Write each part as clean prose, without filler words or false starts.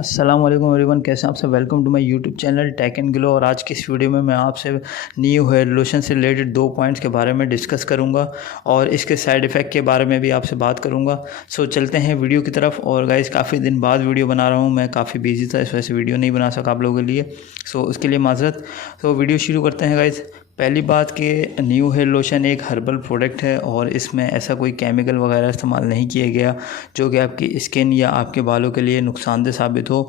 अस्सलाम वालेकुम एवरीवन, कैसे हैं आप सब। Welcome to my YouTube channel tech and glow. और आज की इस वीडियो में मैं आपसे न्यू हेयर लोशन से रिलेटेड 2 पॉइंट्स के बारे में डिस्कस करूंगा और इसके साइड इफ़ेक्ट के बारे में भी आपसे बात करूंगा। सो चलते हैं वीडियो की तरफ। और गाइस, काफ़ी दिन बाद वीडियो बना रहा हूं, मैं काफ़ी बिजी था, इस वजह से वीडियो नहीं बना सका आप लोगों के लिए। सो उसके लिए माजरत। तो वीडियो शुरू करते हैं गाइस। पहली बात कि न्यू हेयर लोशन एक हर्बल प्रोडक्ट है और इसमें ऐसा कोई केमिकल वगैरह इस्तेमाल नहीं किया गया जो कि आपकी स्किन या आपके बालों के लिए नुकसानदेह साबित हो।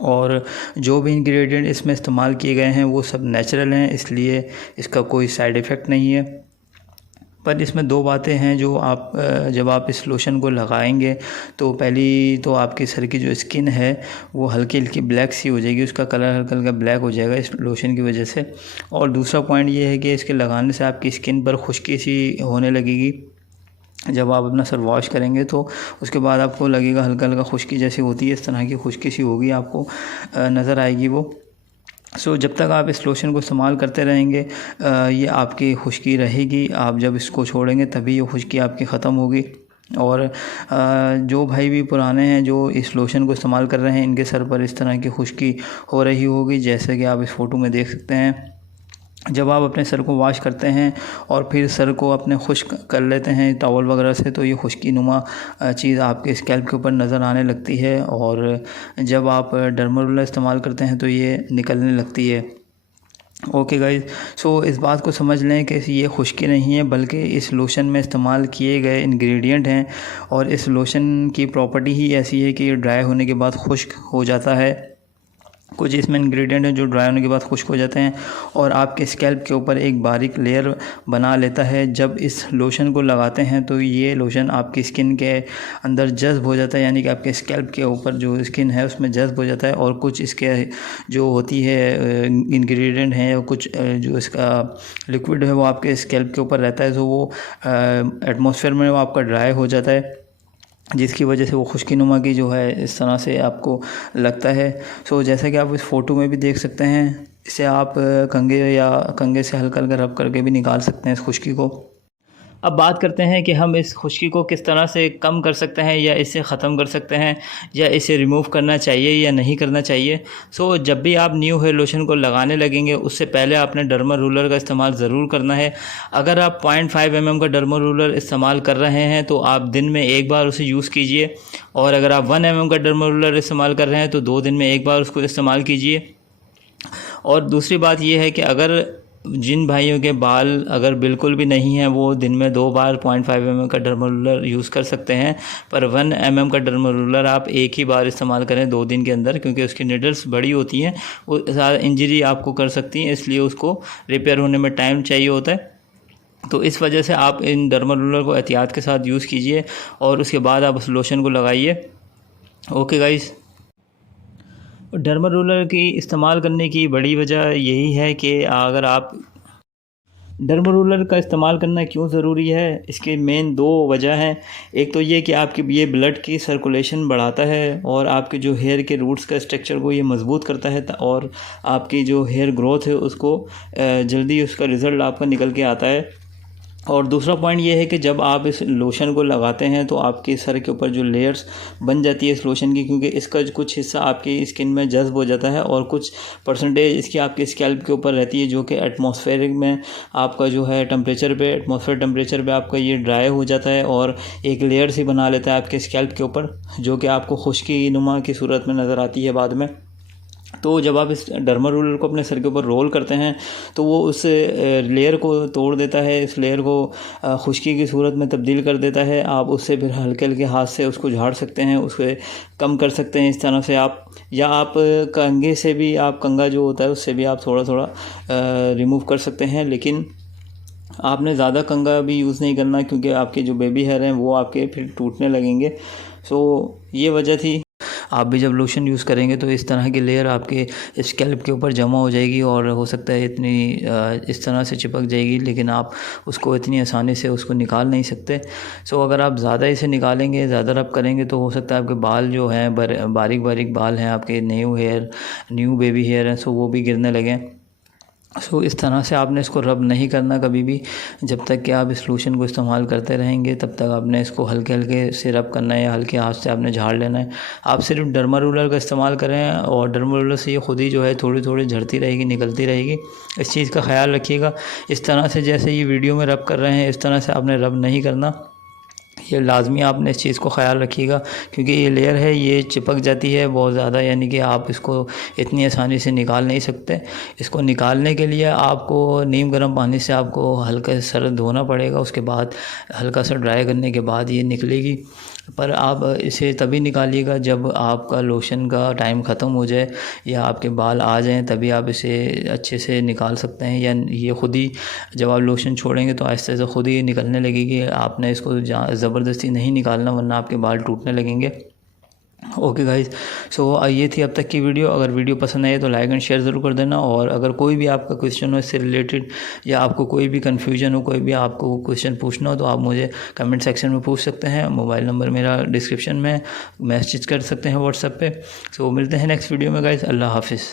और जो भी इंग्रेडिएंट इसमें इस्तेमाल किए गए हैं वो सब नेचुरल हैं, इसलिए इसका कोई साइड इफ़ेक्ट नहीं है। पर इसमें दो बातें हैं जो आप जब आप इस लोशन को लगाएंगे तो पहली तो आपके सर की जो स्किन है वो हल्की हल्की ब्लैक सी हो जाएगी, उसका कलर हल्का हल्का ब्लैक हो जाएगा इस लोशन की वजह से। और दूसरा पॉइंट ये है कि इसके लगाने से आपकी स्किन पर खुश्की सी होने लगेगी। जब आप अपना सर वॉश करेंगे तो उसके बाद आपको लगेगा हल्का हल्का खुश्की जैसी होती है, इस तरह की खुश्की सी होगी, आपको नज़र आएगी वो। जब तक आप इस लोशन को इस्तेमाल करते रहेंगे ये आपकी खुश्की रहेगी। आप जब इसको छोड़ेंगे तभी ये खुश्की आपकी ख़त्म होगी। और जो भाई भी पुराने हैं जो इस लोशन को इस्तेमाल कर रहे हैं, इनके सर पर इस तरह की खुश्की हो रही होगी, जैसे कि आप इस फ़ोटो में देख सकते हैं। जब आप अपने सर को वॉश करते हैं और फिर सर को अपने खुश्क कर लेते हैं टॉवल वगैरह से, तो ये खुश्की नुमा चीज़ आपके स्कैल्प के ऊपर नज़र आने लगती है। और जब आप डर्मा रोलर इस्तेमाल करते हैं तो ये निकलने लगती है। ओके गाइज, इस बात को समझ लें कि ये खुश्की नहीं है, बल्कि इस लोशन में इस्तेमाल किए गए इंग्रेडिएंट हैं। और इस लोशन की प्रॉपर्टी ही ऐसी है कि ये ड्राई होने के बाद खुश्क हो जाता है। कुछ इसमें इंग्रेडिएंट हैं जो ड्राई होने के बाद खुश्क हो जाते हैं और आपके स्कैल्प के ऊपर एक बारीक लेयर बना लेता है। जब इस लोशन को लगाते हैं तो ये लोशन आपकी स्किन के अंदर जज़्ब हो जाता है, यानी कि आपके स्कैल्प के ऊपर जो स्किन है उसमें जज़्ब हो जाता है। और कुछ इसके जो होती है इंग्रेडिएंट हैं या कुछ जो इसका लिक्विड है वो आपके स्कैल्प के ऊपर रहता है, तो वो एटमॉस्फेयर में वो आपका ड्राई हो जाता है, जिसकी वजह से वो खुश्कीनुमा की जो है इस तरह से आपको लगता है। जैसा कि आप इस फ़ोटो में भी देख सकते हैं, इसे आप कंघे से हल्का हल्का रब करके भी निकाल सकते हैं इस खुश्की को। अब बात करते हैं कि हम इस खुश्की को किस तरह से कम कर सकते हैं या इसे ख़त्म कर सकते हैं या इसे रिमूव करना चाहिए या नहीं करना चाहिए। जब भी आप न्यू हेयर लोशन को लगाने लगेंगे उससे पहले आपने डर्मा रूलर का इस्तेमाल ज़रूर करना है। अगर आप 0.5 mm का डर्मा रूलर इस्तेमाल कर रहे हैं तो आप दिन में एक बार उसे यूज़ कीजिए। और अगर आप 1 mm का डर्मा रूलर इस्तेमाल कर रहे हैं तो 2 दिन में एक बार उसको इस्तेमाल कीजिए। और दूसरी बात यह है कि अगर जिन भाइयों के बाल अगर बिल्कुल भी नहीं हैं वो दिन में 2 बार 0.5 mm का डर्मा रूलर यूज़ कर सकते हैं, पर 1 mm का डर्मा रूलर आप एक ही बार इस्तेमाल करें 2 दिन के अंदर, क्योंकि उसकी निडल्स बड़ी होती हैं, वो ज़्यादा इंजरी आपको कर सकती हैं, इसलिए उसको रिपेयर होने में टाइम चाहिए होता है। तो इस वजह से आप इन डर्मा रूलर को एहतियात के साथ यूज़ कीजिए और उसके बाद आप उस लोशन को लगाइए। ओके गाइस, डर्मा रोलर की इस्तेमाल करने की बड़ी वजह यही है कि अगर आप डर्मा रोलर का इस्तेमाल करना क्यों ज़रूरी है, इसके मेन 2 वजह हैं। एक तो ये कि आपकी ये ब्लड की सर्कुलेशन बढ़ाता है और आपके जो हेयर के रूट्स का स्ट्रक्चर को ये मज़बूत करता है और आपकी जो हेयर ग्रोथ है उसको जल्दी उसका रिज़ल्ट आपका निकल के आता है। और दूसरा पॉइंट ये है कि जब आप इस लोशन को लगाते हैं तो आपके सर के ऊपर जो लेयर्स बन जाती है इस लोशन की, क्योंकि इसका कुछ हिस्सा आपकी स्किन में जज़्ब हो जाता है और कुछ परसेंटेज इसकी आपके स्कैल्प के ऊपर रहती है, जो कि एटमॉस्फेरिक में आपका जो है एटमॉस्फेयर टेम्परेचर पे आपका ये ड्राई हो जाता है और एक लेयर सी बना लेता है आपके स्कैल्प के ऊपर, जो कि आपको खुश्की नुमा की सूरत में नज़र आती है बाद में। तो जब आप इस डर्मा रोलर को अपने सर के ऊपर रोल करते हैं तो वो उस लेयर को तोड़ देता है, इस लेयर को खुश्की की सूरत में तब्दील कर देता है। आप उससे फिर हल्के हल्के हाथ से उसको झाड़ सकते हैं, उसको कम कर सकते हैं इस तरह से आप, या आप कंघे से भी, आप कंघा जो होता है उससे भी आप थोड़ा थोड़ा रिमूव कर सकते हैं। लेकिन आपने ज़्यादा कंघा भी यूज़ नहीं करना, क्योंकि आपके जो बेबी हेयर हैं वो आपके फिर टूटने लगेंगे। ये वजह थी। आप भी जब लोशन यूज़ करेंगे तो इस तरह की लेयर आपके स्कैल्प के ऊपर जमा हो जाएगी और हो सकता है इतनी इस तरह से चिपक जाएगी, लेकिन आप उसको इतनी आसानी से उसको निकाल नहीं सकते। अगर आप ज़्यादा इसे निकालेंगे, ज़्यादा रब करेंगे तो हो सकता है आपके बाल जो हैं बारीक बारीक बाल हैं, आपके न्यू बेबी हेयर हैं, वो भी गिरने लगें। सो इस तरह से आपने इसको रब नहीं करना कभी भी। जब तक कि आप इस लोशन को इस्तेमाल करते रहेंगे तब तक आपने इसको हल्के हल्के से रब करना है या हल्के हाथ से आपने झाड़ लेना है। आप सिर्फ डर्मा रोलर का इस्तेमाल करें और डर्मा रोलर से ये खुद ही जो है थोड़ी थोड़ी झड़ती रहेगी, निकलती रहेगी। इस चीज़ का ख्याल रखिएगा। इस तरह से जैसे ये वीडियो में रब कर रहे हैं इस तरह से आपने रब नहीं करना। ये लाजमी आपने इस चीज़ को ख्याल रखिएगा, क्योंकि ये लेयर है ये चिपक जाती है बहुत ज़्यादा, यानी कि आप इसको इतनी आसानी से निकाल नहीं सकते। इसको निकालने के लिए आपको नीम गर्म पानी से आपको हल्का सर धोना पड़ेगा, उसके बाद हल्का सा ड्राई करने के बाद ये निकलेगी। पर आप इसे तभी निकालिएगा जब आपका लोशन का टाइम ख़त्म हो जाए या आपके बाल आ जाएं, तभी आप इसे अच्छे से निकाल सकते हैं। या ये ख़ुद ही जब आप लोशन छोड़ेंगे तो आहिस्ते से ख़ुद ही निकलने लगेगी। आपने इसको ज़बरदस्ती नहीं निकालना वरना आपके बाल टूटने लगेंगे। ओके गाइज़, सो ये थी अब तक की वीडियो। अगर वीडियो पसंद आए तो लाइक एंड शेयर ज़रूर कर देना। और अगर कोई भी आपका क्वेश्चन हो इससे रिलेटेड या आपको कोई भी कन्फ्यूजन हो, कोई भी आपको क्वेश्चन पूछना हो तो आप मुझे कमेंट सेक्शन में पूछ सकते हैं। मोबाइल नंबर मेरा डिस्क्रिप्शन में, मैसेज कर सकते हैं व्हाट्सएप पे। सो मिलते हैं नेक्स्ट वीडियो में गाइज़। अल्लाह हाफिज़।